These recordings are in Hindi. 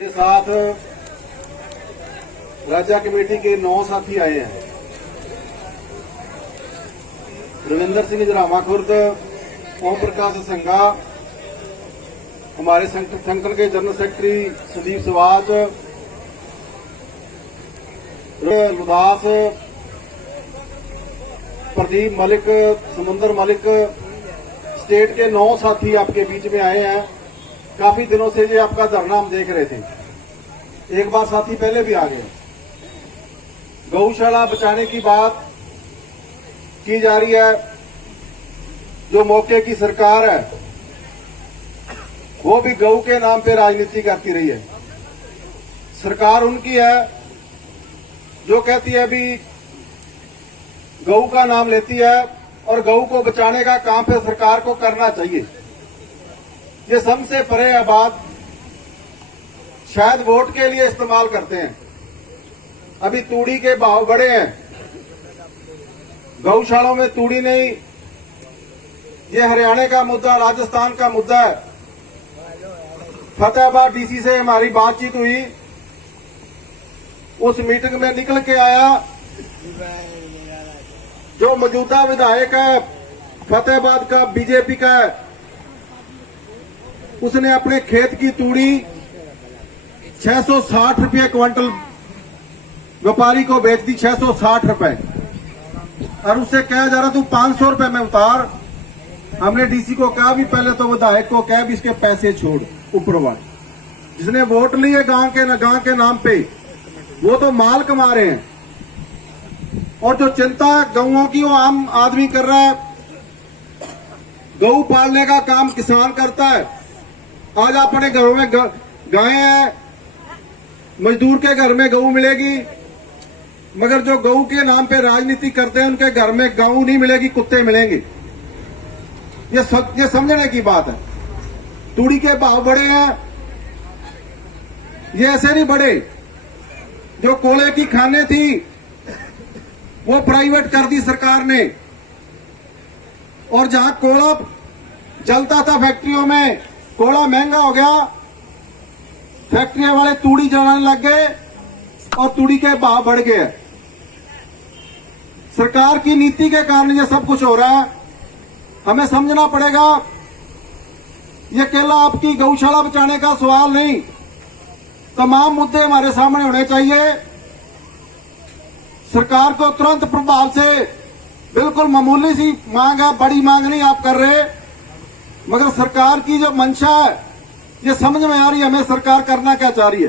के साथ राज्य कमेटी के 9 साथी आए हैं। रविंदर सिंह जरामा खुर्द, ओम प्रकाश संघा, हमारे संगठन के जनरल सेक्रेटरी संदीप सवाज, लुदास, प्रदीप मलिक, समुंदर मलिक, स्टेट के 9 साथी आपके बीच में आए हैं। काफी दिनों से ये आपका धरना हम देख रहे थे। एक बार साथी पहले भी आ गए। गौशाला बचाने की बात की जा रही है। जो मौके की सरकार है वो भी गौ के नाम पे राजनीति करती रही है। सरकार उनकी है जो कहती है अभी गौ का नाम लेती है और गौ को बचाने का काम पे सरकार को करना चाहिए। ये सबसे परे है बात। शायद वोट के लिए इस्तेमाल करते हैं। अभी तूड़ी के भाव बढ़े हैं, गौशालों में तूड़ी नहीं। ये हरियाणा का मुद्दा, राजस्थान का मुद्दा है। फतेहाबाद डीसी से हमारी बातचीत हुई। उस मीटिंग में निकल के आया जो मौजूदा विधायक है फतेहाबाद का, बीजेपी का है, उसने अपने खेत की तूड़ी 660 रुपये क्विंटल व्यापारी को बेच दी। 660 रुपए। और उससे कहा जा रहा तू 500 रुपए में उतार। हमने डीसी को कहा भी, पहले तो विधायक को कहा भी इसके पैसे छोड़। ऊपर वाले जिसने वोट लिए गांव के नाम पे, वो तो माल कमा रहे हैं। और जो चिंता गौओं की वो आम आदमी कर रहा है। गौ पालने का काम किसान करता है। आज अपने घरों में गायें हैं, मजदूर के घर में गऊ मिलेगी, मगर जो गऊ के नाम पे राजनीति करते हैं उनके घर में गऊ नहीं मिलेगी, कुत्ते मिलेंगे। ये समझने की बात है। तूड़ी के भाव बढ़े हैं। ये ऐसे नहीं बढ़े। जो कोयले की खानें थी वो प्राइवेट कर दी सरकार ने। और जहां कोयला जलता था फैक्ट्रियों में, कोयला महंगा हो गया, फैक्ट्रियां वाले तूड़ी जलाने लग गए और तूड़ी के भाव बढ़ गए। सरकार की नीति के कारण ये सब कुछ हो रहा है। हमें समझना पड़ेगा। ये केवल आपकी गौशाला बचाने का सवाल नहीं, तमाम मुद्दे हमारे सामने होने चाहिए। सरकार को तुरंत प्रभाव से, बिल्कुल मामूली सी मांग है, बड़ी मांग नहीं आप कर रहे, मगर सरकार की जो मंशा है ये समझ में आ रही है। हमें सरकार करना क्या चाह रही है।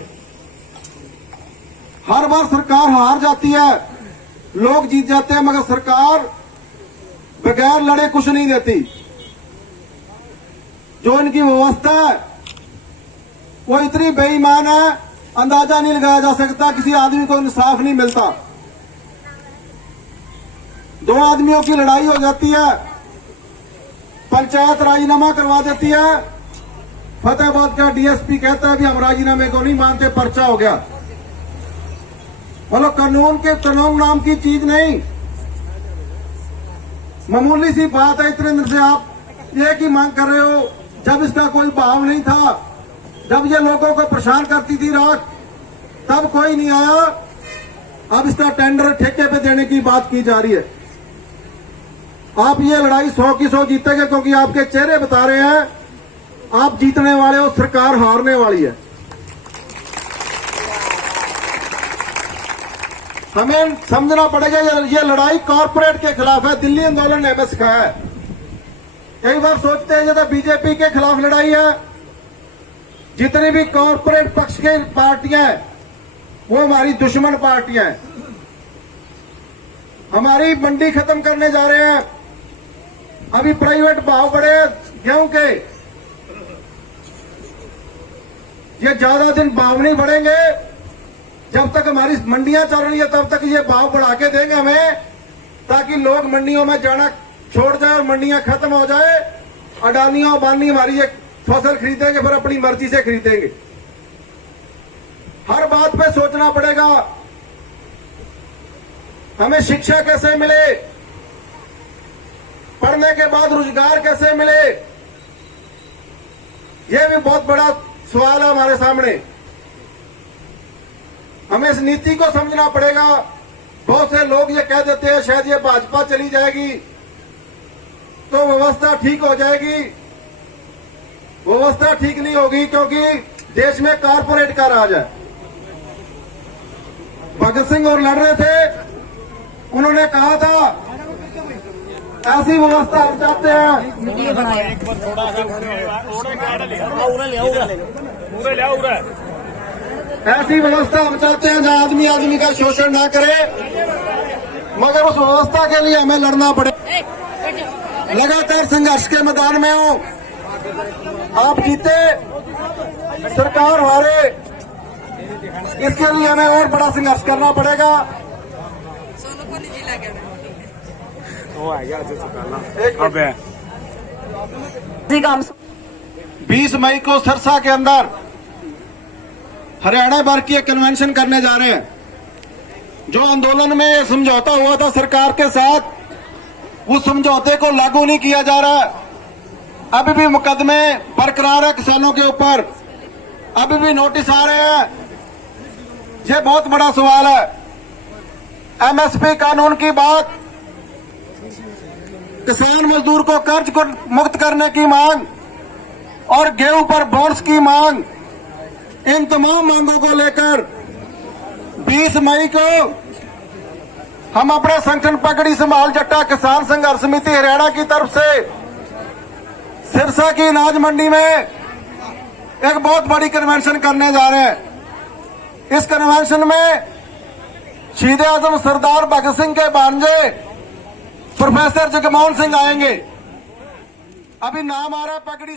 हर बार सरकार हार जाती है, लोग जीत जाते हैं, मगर सरकार बगैर लड़े कुछ नहीं देती। जो इनकी व्यवस्था है वो इतनी बेईमान है, अंदाजा नहीं लगाया जा सकता। किसी आदमी को इंसाफ नहीं मिलता। 2 आदमियों की लड़ाई हो जाती है, पंचायत राजीनामा करवा देती है। फतेहाबाद का डीएसपी कहता है कि हम राजीनामे को नहीं मानते, पर्चा हो गया। मतलब कानून नाम की चीज नहीं। मामूली सी बात है। इतने दिन से आप एक ही मांग कर रहे हो। जब इसका कोई भाव नहीं था, जब ये लोगों को परेशान करती थी रात, तब कोई नहीं आया। अब इसका टेंडर ठेके पे देने की बात की जा रही है। आप ये लड़ाई 100 की 100 जीतेंगे, क्योंकि आपके चेहरे बता रहे हैं आप जीतने वाले हो, सरकार हारने वाली है। हमें समझना पड़ेगा ये लड़ाई कॉर्पोरेट के खिलाफ है। दिल्ली आंदोलन ने हमें सिखाया है। कई बार सोचते हैं जैसे बीजेपी के खिलाफ लड़ाई है। जितनी भी कॉर्पोरेट पक्ष की पार्टियां हैं वो हमारी दुश्मन पार्टियां हैं। हमारी मंडी खत्म करने जा रहे हैं। अभी प्राइवेट भाव बढ़े गेहूं के, ये ज्यादा दिन भाव नहीं बढ़ेंगे। जब तक हमारी मंडियां चल रही है तब तक ये भाव बढ़ा के देंगे हमें, ताकि लोग मंडियों में जाना छोड़ जाए और मंडियां खत्म हो जाए। अडानी और अंबानी हमारी ये फसल खरीदेंगे, फिर अपनी मर्जी से खरीदेंगे। हर बात पे सोचना पड़ेगा। हमें शिक्षा कैसे मिले, पढ़ने के बाद रोजगार कैसे मिले, ये भी बहुत बड़ा सवाल है हमारे सामने। हमें इस नीति को समझना पड़ेगा। बहुत से लोग ये कह देते हैं शायद ये भाजपा चली जाएगी तो व्यवस्था ठीक हो जाएगी। व्यवस्था ठीक नहीं होगी, क्योंकि देश में कारपोरेट का राज है। भगत सिंह और लड़ रहे थे, उन्होंने कहा था ऐसी व्यवस्था हम चाहते हैं। ऐसी व्यवस्था हम चाहते हैं जहां आदमी आदमी का शोषण ना करे, मगर उस व्यवस्था के लिए हमें लड़ना पड़े। लगातार संघर्ष के मैदान में हूं। आप जीते, सरकार हारे, इसके लिए हमें और बड़ा संघर्ष करना पड़ेगा। 20 मई को सिरसा के अंदर हरियाणा भर की एक कन्वेंशन करने जा रहे हैं। जो आंदोलन में समझौता हुआ था सरकार के साथ, उस समझौते को लागू नहीं किया जा रहा है। अभी भी मुकदमे बरकरार है किसानों के ऊपर, अभी भी नोटिस आ रहे हैं। ये बहुत बड़ा सवाल है। एमएसपी कानून की बात, किसान मजदूर को कर्ज को मुक्त करने की मांग और गेहूं पर बोनस की मांग, इन तमाम मांगों को लेकर 20 मई को हम अपने संगठन पगड़ी संभाल जट्टा किसान संघर्ष समिति हरियाणा की तरफ से सिरसा की अनाज मंडी में एक बहुत बड़ी कन्वेंशन करने जा रहे हैं। इस कन्वेंशन में शहीद आजम सरदार भगत सिंह के भांजे प्रोफेसर जगमोहन सिंह आएंगे। अभी नाम आ रहा है पगड़ी